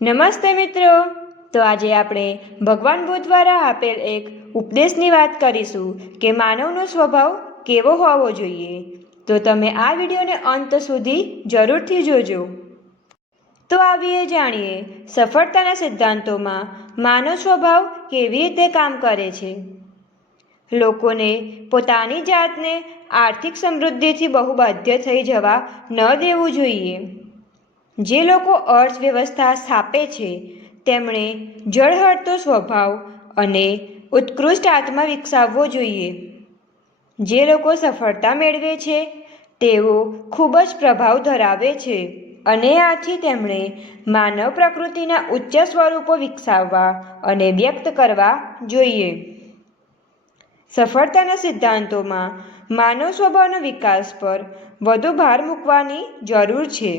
નમસ્તે મિત્રો। તો આજે આપણે ભગવાન બુદ્ધ દ્વારા આપેલ એક ઉપદેશની વાત કરીશું કે માનવનો સ્વભાવ કેવો હોવો જોઈએ। તો તમે આ વિડીયોને અંત સુધી જરૂરથી જોજો। તો આવીએ જાણીએ સફળતાના સિદ્ધાંતોમાં માનવ સ્વભાવ કેવી રીતે કામ કરે છે। લોકોને પોતાની જાતને આર્થિક સમૃદ્ધિથી બહુ બાધ્ય થઈ જવા ન દેવું જોઈએ। જે લોકો અર્થવ્યવસ્થા સ્થાપે છે તેમણે જળહળતો સ્વભાવ અને ઉત્કૃષ્ટ આત્મા વિકસાવવો જોઈએ। જે લોકો સફળતા મેળવે છે તેઓ ખૂબ જ પ્રભાવ ધરાવે છે અને આથી તેમણે માનવ પ્રકૃતિના ઉચ્ચ સ્વરૂપો વિકસાવવા અને વ્યક્ત કરવા જોઈએ। સફળતાના સિદ્ધાંતોમાં માનવ સ્વભાવના વિકાસ પર વધુ ભાર મૂકવાની જરૂર છે।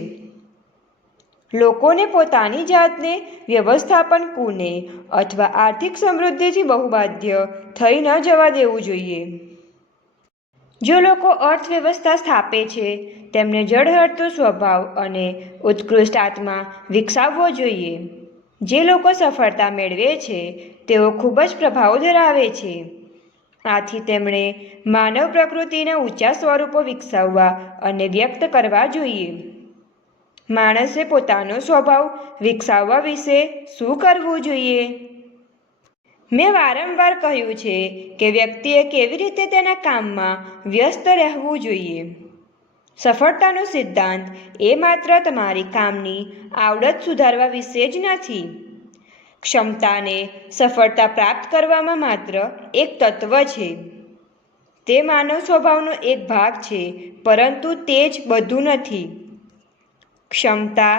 લોકોને પોતાની જાતને વ્યવસ્થાપન કુને અથવા આર્થિક સમૃદ્ધિથી બહુ બાધ્ય થઈ ન જવા દેવું જોઈએ। જો લોકો અર્થવ્યવસ્થા સ્થાપે છે તેમને જળહળતો સ્વભાવ અને ઉત્કૃષ્ટ આત્મા વિકસાવવો જોઈએ। જે લોકો સફળતા મેળવે છે તેઓ ખૂબ જ પ્રભાવ ધરાવે છે આથી તેમણે માનવ પ્રકૃતિના ઊંચા સ્વરૂપો વિકસાવવા અને વ્યક્ત કરવા જોઈએ। માણસે પોતાનો સ્વભાવ વિકસાવવા વિશે શું કરવું જોઈએ? મેં વારંવાર કહ્યું છે કે વ્યક્તિએ કેવી રીતે તેના કામમાં વ્યસ્ત રહેવું જોઈએ। સફળતાનો સિદ્ધાંત એ માત્ર તમારી કામની આવડત સુધારવા વિશે જ નથી। ક્ષમતાને સફળતા પ્રાપ્ત કરવામાં માત્ર એક તત્વ છે। તે માનવ સ્વભાવનો એક ભાગ છે પરંતુ તે જ બધું નથી। ક્ષમતા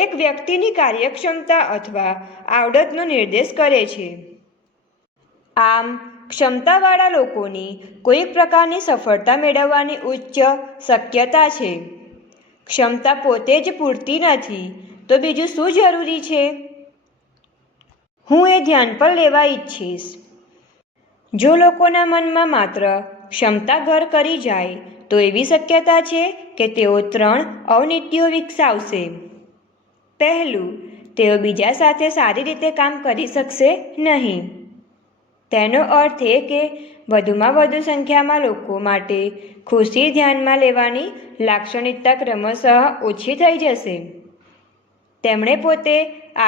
એક વ્યક્તિની કાર્યક્ષમતા અથવા આવડતનો નિર્દેશ કરે છે। આમ ક્ષમતાવાળા લોકોની કોઈક પ્રકારની સફળતા મેળવવાની ઉચ્ચ શક્યતા છે। ક્ષમતા પોતે જ પૂરતી નથી તો બીજું શું જરૂરી છે? હું એ ધ્યાન પર લેવા ઈચ્છીશ। જો લોકોના મનમાં માત્ર ક્ષમતા ઘર કરી જાય તો એવી શક્યતા છે કે તેઓ 3 અવનીતિઓ વિકસાવશે। પહેલું, તેઓ બીજા સાથે સારી રીતે કામ કરી શકશે નહીં। તેનો અર્થ એ કે વધુમાં વધુ સંખ્યામાં લોકો માટે ખુશી ધ્યાનમાં લેવાની લાક્ષણિકતા ક્રમશઃ ઓછી થઈ જશે। તેમણે પોતે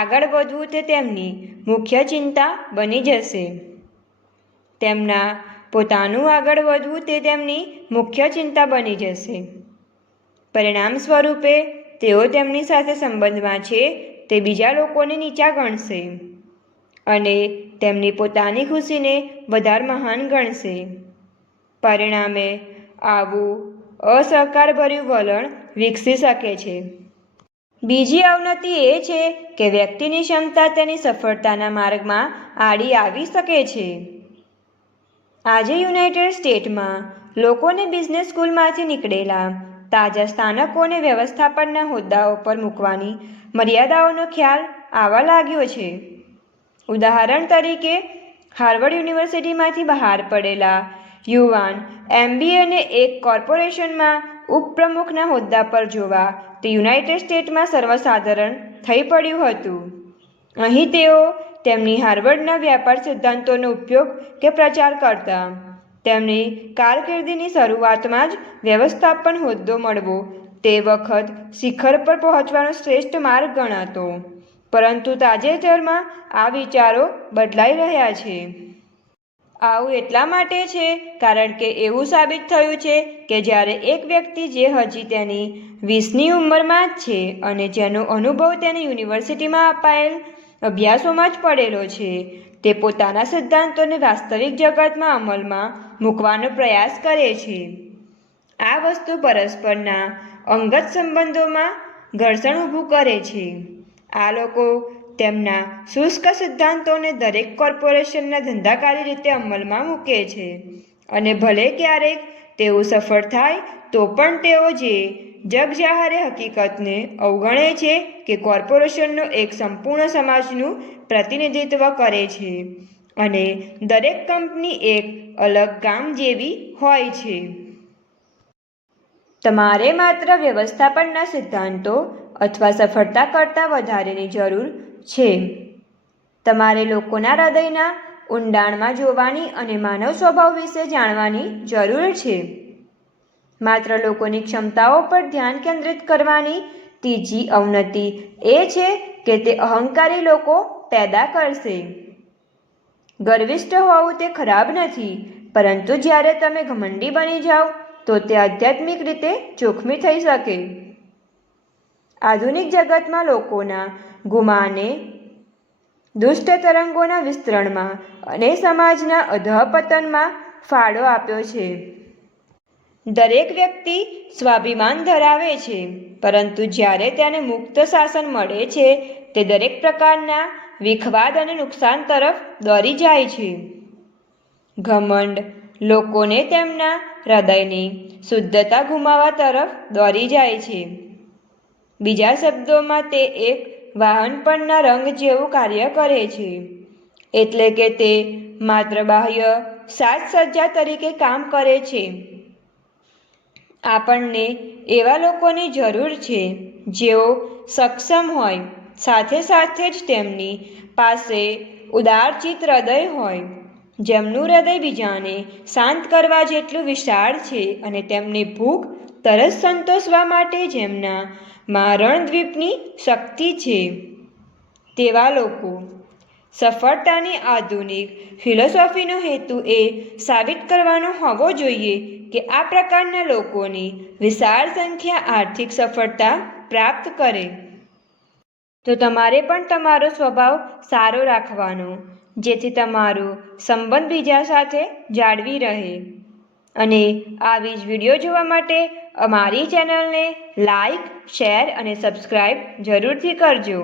આગળ વધવું તે તેમની મુખ્ય ચિંતા બની જશે। તેમના પોતાનું આગળ વધવું તે તેમની મુખ્ય ચિંતા બની જશે। પરિણામ સ્વરૂપે તેઓ તેમની સાથે સંબંધમાં છે તે બીજા લોકોને નીચા ગણશે અને તેમની પોતાની ખુશીને વધારે મહાન ગણશે। પરિણામે આવું અસહકારભર્યું વલણ વિકસી શકે છે। બીજી અવનતિ એ છે કે વ્યક્તિની ક્ષમતા તેની સફળતાના માર્ગમાં આડી આવી શકે છે। આજે યુનાઇટેડ સ્ટેટ્સમાં લોકોને બિઝનેસ સ્કૂલમાંથી નીકળેલા તાજા સ્નાતકોને વ્યવસ્થાપનના હોદ્દાઓ પર મૂકવાની મર્યાદાઓનો ખ્યાલ આવવા લાગ્યો છે। ઉદાહરણ તરીકે, હાર્વર્ડ યુનિવર્સિટીમાંથી બહાર પડેલા યુવાન MBAને એક કોર્પોરેશનમાં ઉપપ્રમુખના હોદ્દા પર જોવા તે યુનાઇટેડ સ્ટેટ્સમાં સર્વસાધારણ થઈ પડ્યું હતું। અહીં તેઓ તેમની હાર્વર્ડના વ્યાપાર સિદ્ધાંતોનો ઉપયોગ કે પ્રચાર કરતા। તેમની કારકિર્દીની શરૂઆતમાં જ વ્યવસ્થાપન હોદ્દો મળવો તે વખત શિખર પર પહોંચવાનો શ્રેષ્ઠ માર્ગ ગણાતો, પરંતુ તાજેતરમાં આ વિચારો બદલાઈ રહ્યા છે। આવું એટલા માટે છે કારણ કે એવું સાબિત થયું છે કે જ્યારે એક વ્યક્તિ જે હજી તેની 20ની ઉંમરમાં જ છે અને જેનો અનુભવ તેને યુનિવર્સિટીમાં અપાયેલ અભ્યાસોમાં જ પડેલો છે, તે પોતાના સિદ્ધાંતોને વાસ્તવિક જગતમાં અમલમાં મૂકવાનો પ્રયાસ કરે છે, આ વસ્તુ પરસ્પરના અંગત સંબંધોમાં ઘર્ષણ ઊભું કરે છે। આ લોકો તેમના શુષ્ક સિદ્ધાંતોને દરેક કોર્પોરેશનના ધંધાકારી રીતે અમલમાં મૂકે છે અને ભલે ક્યારેક તેઓ સફળ થાય તો પણ તેઓ જે જગજાહેર હકીકતને અવગણે છે કે કોર્પોરેશનો એક સંપૂર્ણ સમાજનું પ્રતિનિધિત્વ કરે છે અને દરેક કંપની એક અલગ ગામ જેવી હોય છે। તમારે માત્ર વ્યવસ્થાપનના સિદ્ધાંતો અથવા સફળતા કરતાં વધારેની જરૂર છે. તમારે લોકોના હૃદયના ઊંડાણમાં જોવાની અને માનવ સ્વભાવ વિશે જાણવાની જરૂર છે. માત્ર લોકોની ક્ષમતાઓ પર ધ્યાન કેન્દ્રિત કરવાની ત્રીજી અવનતિ એ છે કે તે અહંકારી લોકો પેદા કરશે. ગર્વિષ્ઠ હોવું તે ખરાબ નથી, પરંતુ જ્યારે તમે ઘમંડી બની જાઓ તો તે આધ્યાત્મિક રીતે જોખમી થઈ શકે. આધુનિક જગતમાં લોકોના ગુમાને, દુષ્ટ તરંગોના વિસ્તરણમાં અને સમાજના અધઃપતનમાં ફાળો આપ્યો છે. દરેક વ્યક્તિ સ્વાભિમાન ધરાવે છે, પરંતુ જ્યારે તેને મુક્ત શાસન મળે છે, તે દરેક પ્રકારના વિખવાદ અને નુકસાન તરફ દોરી જાય છે. ઘમંડ લોકોને તેમના હૃદયની શુદ્ધતા ગુમાવવા તરફ દોરી જાય છે. બીજા શબ્દોમાં, તે એક વાહન પરના રંગ જેવું કાર્ય કરે છે, એટલે કે તે માત્ર બાહ્ય સાજસજ્જા તરીકે કામ કરે છે. આપણને એવા લોકોની જરૂર છે જેઓ સક્ષમ હોય, સાથે સાથે જ તેમની પાસે ઉદારચિત્ત હૃદય હોય, જેમનું હૃદય બીજાને શાંત કરવા જેટલું વિશાળ છે અને તેમની ભૂખ તરસ સંતોષવા માટે જેમનામાં રણદ્વીપની શક્તિ છે. તેવા લોકો. સફળતાની આધુનિક ફિલોસોફીનો હેતુ એ સાબિત કરવાનો હોવો જોઈએ કે આ પ્રકારના લોકોની વિશાળ સંખ્યા આર્થિક સફળતા પ્રાપ્ત કરે. તો તમારે પણ તમારો સ્વભાવ સારો રાખવાનો, જેથી તમારો સંબંધ બીજા સાથે જાળવી રહે. અને આવી જ વિડીયો જોવા માટે અમારી ચેનલને લાઈક, શેર અને સબસ્ક્રાઈબ જરૂરથી કરજો.